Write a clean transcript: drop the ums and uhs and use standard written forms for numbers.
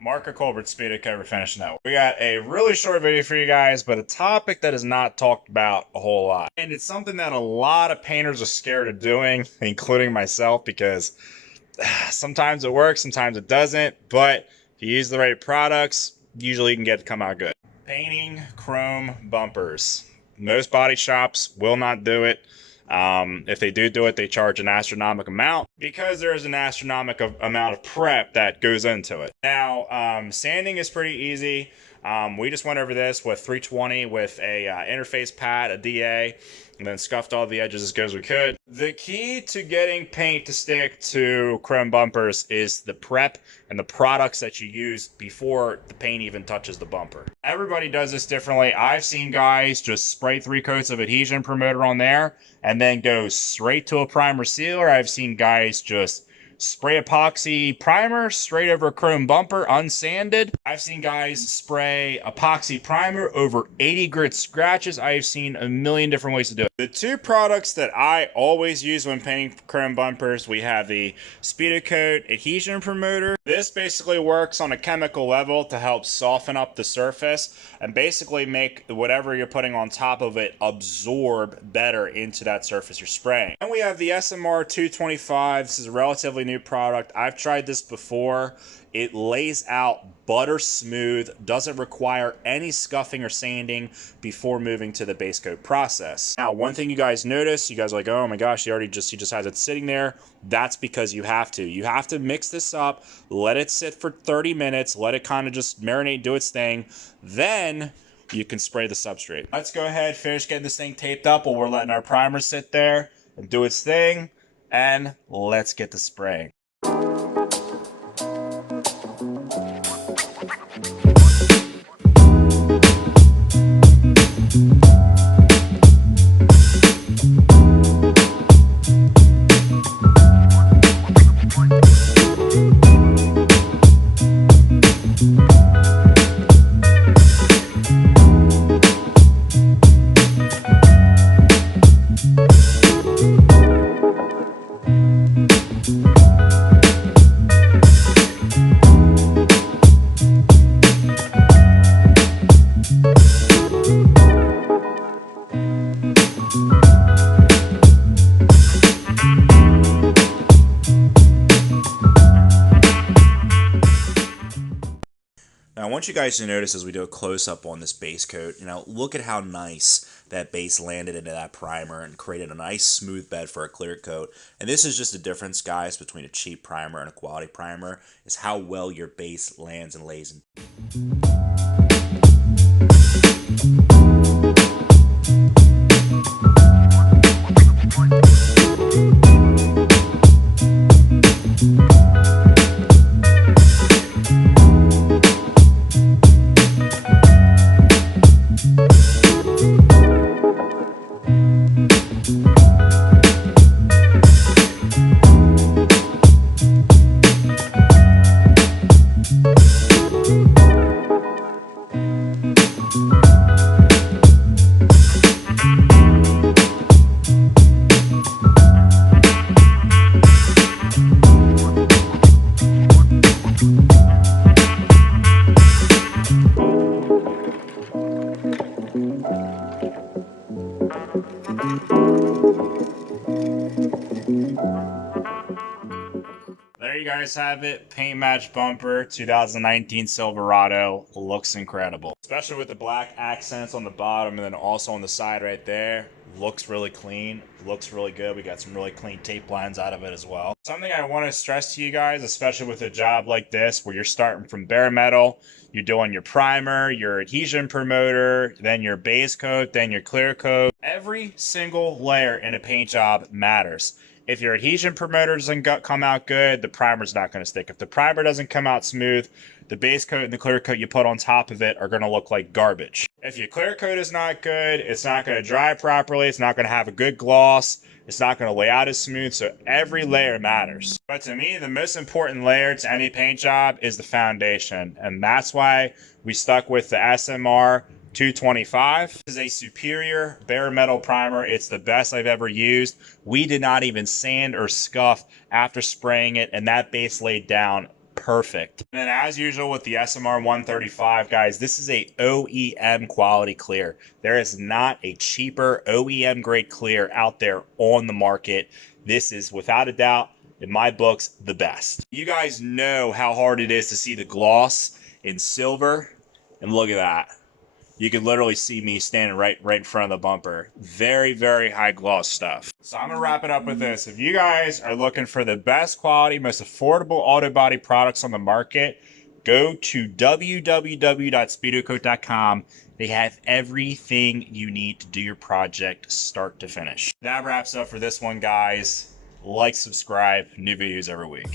Marco Colbert, Speedacoat Refinish Network. We got a really short video for you guys, but a topic that is not talked about a whole lot. And it's something that a lot of painters are scared of doing, including myself, because sometimes it works, sometimes it doesn't. But if you use the right products, usually you can get it to come out good. Painting chrome bumpers. Most body shops will not do it. If they do it, they charge an astronomical amount because there is an astronomical amount of prep that goes into it. Now, sanding is pretty easy. We just went over this with 320 with a interface pad, a DA, and then scuffed all the edges as good as we could. The key to getting paint to stick to chrome bumpers is the prep and the products that you use before the paint even touches the bumper. Everybody does this differently. I've seen guys just spray 3 coats of adhesion promoter on there and then go straight to a primer sealer. I've seen guys just spray epoxy primer straight over a chrome bumper unsanded. I've seen guys spray epoxy primer over 80 grit scratches. I've seen a million different ways to do it. The two products that I always use when painting chrome bumpers, we have the Speedacoat adhesion promoter. This basically works on a chemical level to help soften up the surface and basically make whatever you're putting on top of it absorb better into that surface you're spraying. And we have the SMR 225. This is a relatively new product. I've tried this before. It lays out butter smooth, doesn't require any scuffing or sanding before moving to the base coat process. Now, one thing you guys notice, you guys are like, oh my gosh, he just has it sitting there. That's because you have to. You have to mix this up, let it sit for 30 minutes, let it kind of just marinate, do its thing. Then you can spray the substrate. Let's go ahead, finish getting this thing taped up while we're letting our primer sit there and do its thing. And let's get to spraying. Now, I want you guys to notice as we do a close-up on this base coat, look at how nice that base landed into that primer and created a nice smooth bed for a clear coat. And this is just the difference, guys, between a cheap primer and a quality primer, is how well your base lands and lays in. There you guys have it. Paint Match Bumper 2019 Silverado. Looks incredible. Especially with the black accents on the bottom and then also on the side right there. Looks really clean. Looks really good. We got some really clean tape lines out of it as well. Something I want to stress to you guys, especially with a job like this where you're starting from bare metal, you're doing your primer, your adhesion promoter, then your base coat, then your clear coat. Every single layer in a paint job matters. If your adhesion promoter doesn't come out good, the primer's not going to stick. If the primer doesn't come out smooth, the base coat and the clear coat you put on top of it are going to look like garbage. If your clear coat is not good, it's not going to dry properly, it's not going to have a good gloss, it's not going to lay out as smooth, so every layer matters. But to me, the most important layer to any paint job is the foundation, and that's why we stuck with the SMR 225. This is a superior bare metal primer. It's the best I've ever used. We did not even sand or scuff after spraying it, and that base laid down perfect. And then as usual with the SMR 135, guys, this is a OEM quality clear. There is not a cheaper OEM grade clear out there on the market. This is without a doubt, in my books, the best. You guys know how hard it is to see the gloss in silver, and look at that. You can literally see me standing right in front of the bumper. Very, very high gloss stuff. So I'm gonna wrap it up with this. If you guys are looking for the best quality, most affordable auto body products on the market, go to www.speedocoat.com. They have everything you need to do your project start to finish. That wraps up for this one, guys. Like, subscribe, new videos every week.